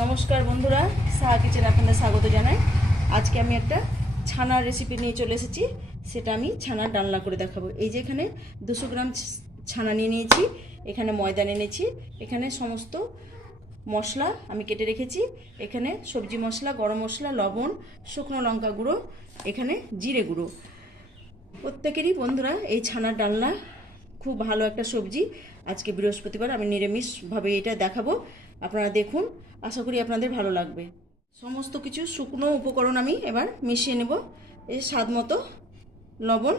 নমস্কার বন্ধুরা, সাহা কিচেন আপনাদের স্বাগত জানাই। আজকে আমি একটা ছানার রেসিপি নিয়ে চলে এসেছি, সেটা আমি ছানার ডালনা করে দেখাবো। এই যে এখানে দুশো গ্রাম ছানা নিয়ে নিয়েছি, এখানে ময়দা নিয়ে নিয়েছি, এখানে সমস্ত মশলা আমি কেটে রেখেছি, এখানে সবজি মশলা, গরম মশলা, লবণ, শুকনো লঙ্কা গুঁড়ো, এখানে জিরে গুঁড়ো। প্রত্যেকেরই বন্ধুরা, এই ছানার ডালনা খুব ভালো একটা সবজি। আজকে বৃহস্পতিবার, আমি নিরামিষভাবে এটা দেখাবো। আপনারা দেখুন, আশা করি আপনাদের ভালো লাগবে। সমস্ত কিছু শুকনো উপকরণ আমি এবার মিশিয়ে নেব। এই স্বাদ মতো লবণ।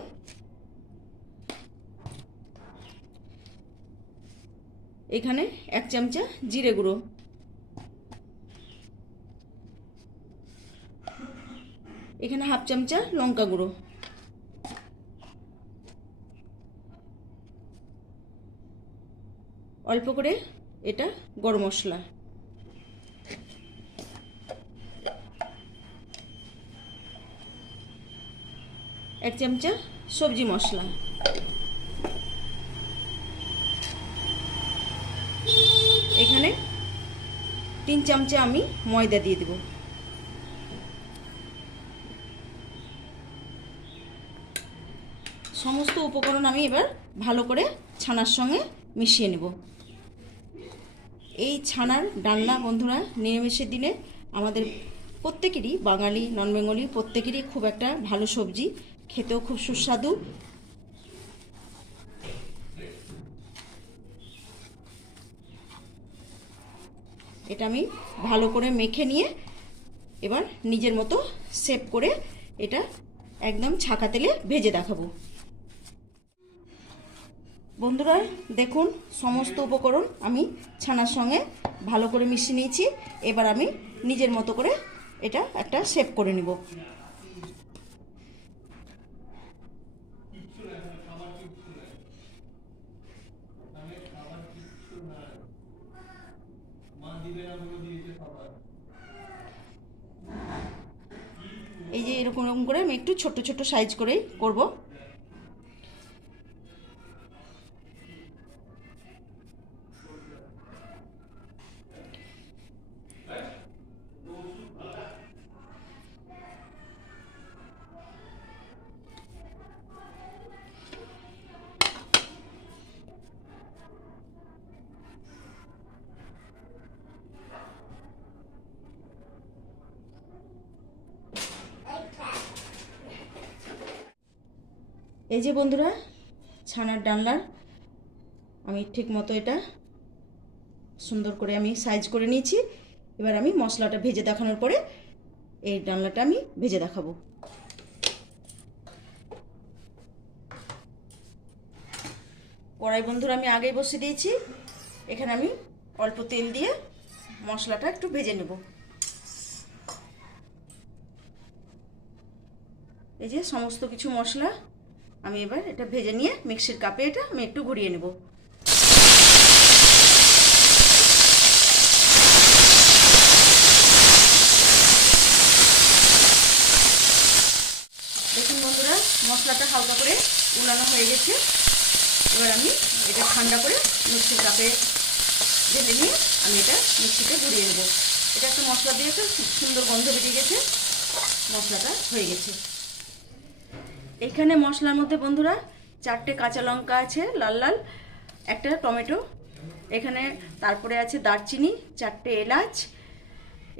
এখানে এক চামচা জিরে গুঁড়ো। এখানে হাফ চামচা লঙ্কা গুঁড়ো। অল্প করে এটা গরম মশলা। এক চামচা সবজি মশলা। এখানে তিন চামচা আমি ময়দা দিয়ে দেব। সমস্ত উপকরণ আমি এবার ভালো করে ছানার সঙ্গে মিশিয়ে নেব। এই ছানার ডালনা বন্ধুরা নিরামিষের দিনে আমাদের প্রত্যেকেরই বাঙালি নন বেঙ্গলি প্রত্যেকেরই খুব একটা ভালো সবজি, খেতেও খুব সুস্বাদু। এটা আমি ভালো করে মেখে নিয়ে এবার নিজের মতো সেভ করে এটা একদম ছাকা তেলে ভেজে দেখাবো। বন্ধুরা, দেখুন সমস্ত উপকরণ আমি ছানার সঙ্গে ভালো করে মিশিয়ে নিয়েছি। এবার আমি নিজের মতো করে এটা একটা শেপ করে নিব। এই যে এরকম করে আমি একটু ছোট ছোট সাইজ করেই করব। এই যে বন্ধুরা, ছানার ডালনার আমি ঠিক মতো এটা সুন্দর করে আমি সাইজ করে নিয়েছি। এবার আমি মশলাটা ভেজে দেখানোর পরে এই ডালনাটা আমি ভেজে দেখাবো। কড়াই বন্ধুরা, আমি আগেই বসিয়ে দিয়েছি। এখানে আমি অল্প তেল দিয়ে মশলাটা একটু ভেজে নেব। এই যে সমস্ত কিছু মশলা আমি এবার এটা ভেজে নিয়ে মিক্সির কাপে এটা আমি একটু ঘুরিয়ে নেব। দেখুন বন্ধুরা, মশলাটা হালকা করে উলানো হয়ে গেছে। এবার আমি এটা ঠান্ডা করে মিক্সির কাপে ঢেলে নিয়ে আমি এটা মিক্সিতে ঘুরিয়ে নেব। এটা একটা মশলা দিয়েছে সুন্দর গন্ধ বেরিয়ে গেছে। মশলাটা হয়ে গেছে। এখানে মশলার মধ্যে বন্ধুরা চারটে কাঁচা লঙ্কা আছে, লাল লাল, একটা টমেটো। এখানে তারপরে আছে দারচিনি, চারটে এলাচ,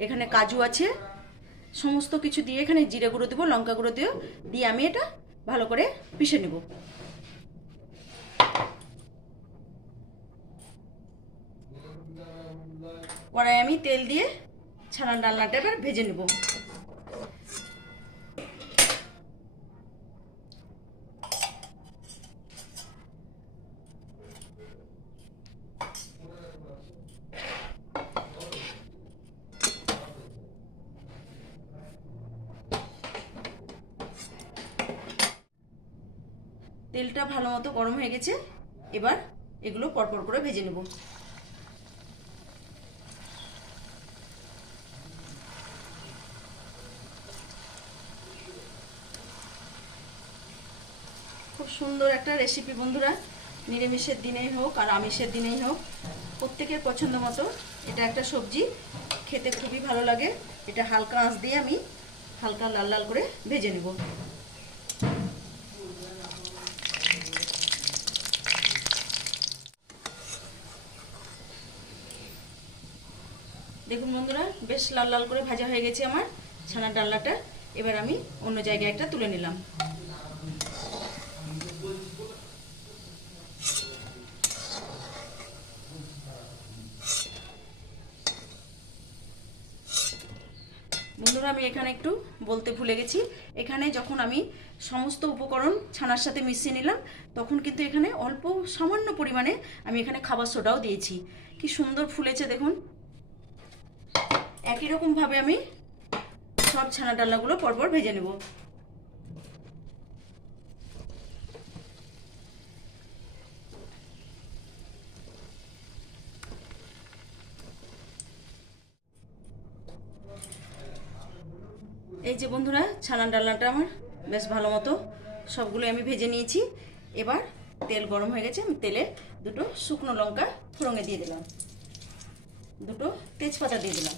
এখানে কাজু আছে। সমস্ত কিছু দিয়ে এখানে জিরে গুঁড়ো দেবো, লঙ্কা গুঁড়ো দিও, দিয়ে আমি এটা ভালো করে পিষে নেব। কড়াই আমি তেল দিয়ে ছানার ডালনাটা এবার ভেজে নেব। তেলটা ভালো মতো গরম হয়ে গেছে, এবার এগুলো পরপর করে ভেজে নেব। খুব সুন্দর একটা রেসিপি বন্ধুরা, নিরামিষের দিনেই হোক আর আমিষের দিনেই হোক, প্রত্যেকের পছন্দ মতো এটা একটা সবজি, খেতে খুবই ভালো লাগে, এটা হালকা আঁচ দিয়ে আমি হালকা লাল লাল করে ভেজে নেব। দেখুন বন্ধুরা, বেশ লাল লাল করে ভাজা হয়ে গেছে আমার ছানার ডালনাটা। এবার আমি অন্য জায়গায় একটা তুলে নিলাম। বন্ধুরা, আমি এখানে একটু বলতে ভুলে গেছি। এখানে যখন আমি সমস্ত উপকরণ ছানার সাথে মিশিয়ে নিলাম, তখন কিন্তু এখানে অল্প সামান্য পরিমাণে আমি এখানে খাবার সোডাও দিয়েছি। কি সুন্দর ফুলেছে দেখুন। একই রকমভাবে আমি সব ছানা ডালনাগুলো পরপর ভেজে নেব। এই যে বন্ধুরা ছানার ডালনাটা আমার বেশ ভালো মতো সবগুলো আমি ভেজে নিয়েছি। এবার তেল গরম হয়ে গেছে, আমি তেলে দুটো শুকনো লঙ্কা ফোড়ঙে দিয়ে দিলাম। দুটো তেজপাতা দিয়ে দিলাম।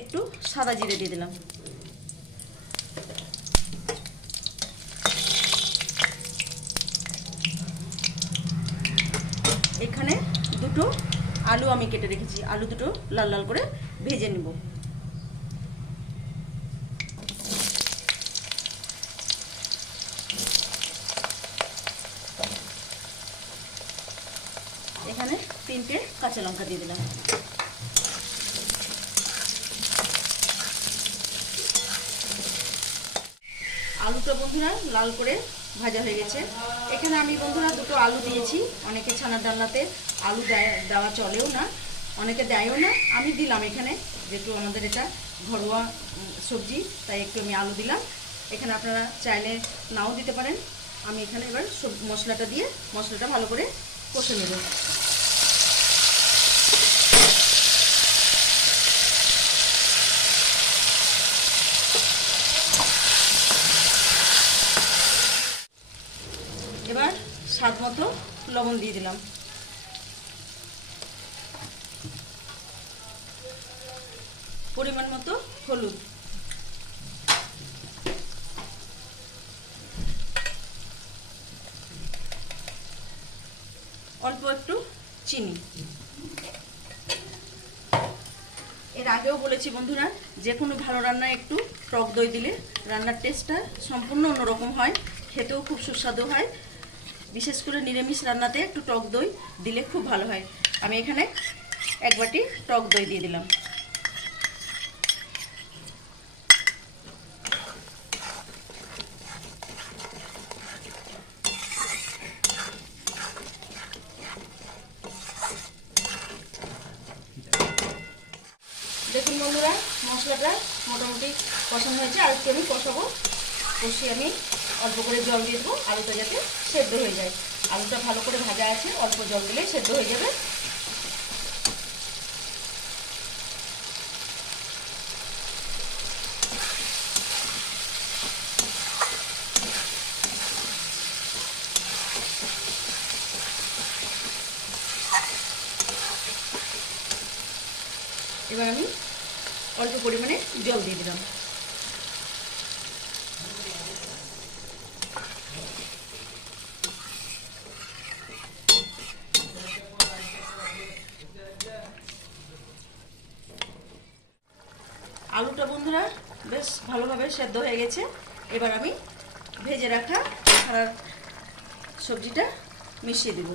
একটু সাদা জিরে দিয়ে দিলাম। এখানে দুটো আলু আমি কেটে রেখেছি। আলু দুটো লাল লাল করে ভেজে নেব। এখানে তিনটে কাঁচা লঙ্কা দিয়ে দিলাম। আলুটা বন্ধুরা লাল করে ভাজা হয়ে গেছে। এখানে আমি বন্ধুরা দুটো আলু দিয়েছি। অনেকে ছানার ডালনাতে আলু দেওয়া চলেও না, অনেকে দেয়ও না। আমি দিলাম এখানে যেহেতু আমাদের এটা ঘরোয়া সবজি, তাই একটু আমি আলু দিলাম। এখানে আপনারা চাইলে নাও দিতে পারেন। আমি এখানে এবার সব- মশলাটা দিয়ে মশলাটা ভালো করে কষে নেব এবার স্বাদ মতো লবণ দিয়ে দিলাম। পরিমাণ মতো হলুদ। অল্প একটু চিনি। এর আগেও বলেছি বন্ধুরা যে কোনো ভালো রান্নায় একটু টক দই দিলে রান্নার টেস্টটা সম্পূর্ণ অন্যরকম হয়, খেতেও খুব সুস্বাদু হয় বিশেষ করে নিরামিষ রান্নাতে একটু টক দই দিলে খুব ভালো হয়। আমি এখানে এক বাটি টক দই দিয়ে দিলাম। দেখুন বন্ধুরা, মশলাটা মোটামুটি কষানো হয়েছে। আর একটু আমি কষাবো। কষিয়ে আমি অল্প করে জল দিয়ে দেবো আলুটা যাতে সেদ্ধ হয়ে যায়। আলুটা ভালো করে ভাজা আছে, অল্প জল দিলে সেদ্ধ হয়ে যাবে। এবার আমি অল্প পরিমাণে জল দিয়ে দিলাম আলুটা বন্ধুরা বেশ ভালোভাবে সেদ্ধ হয়ে গেছে। এবার আমি ভেজে রাখা ছাড়ার সবজিটা মিশিয়ে দেবো।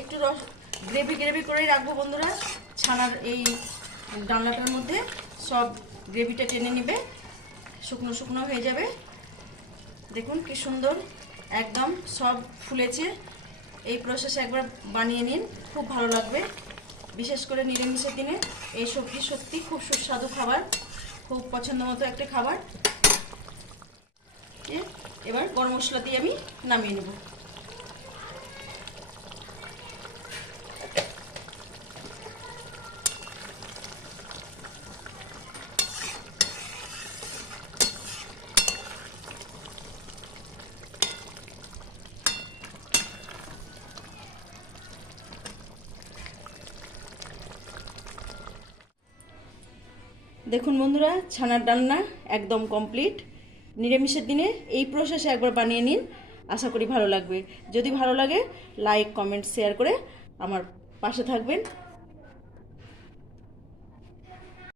একটু রস, গ্রেভি গ্রেভি করেই রাখব বন্ধুরা। ছানার এই ডালনাটার মধ্যে সব গ্রেভিটা টেনে নেবে। শুকনো শুকনো হয়ে যাবে। দেখুন কি সুন্দর একদম সব ফুলেছে। এই প্রসেসে একবার বানিয়ে নিন, খুব ভালো লাগবে। বিশেষ করে নিরামিষের দিনে এই সবজি সত্যি খুব সুস্বাদু খাবার, খুব পছন্দ মতো একটা খাবার। এবার গরম মশলা দিয়ে আমি নামিয়ে নেব। দেখুন বন্ধুরা, ছানার ডান্না একদম কমপ্লিট নিরামিষের দিনে এই প্রসেসে একবার বানিয়ে নিন, আশা করি ভালো লাগবে। যদি ভালো লাগে লাইক কমেন্ট শেয়ার করে আমার পাশে থাকবেন।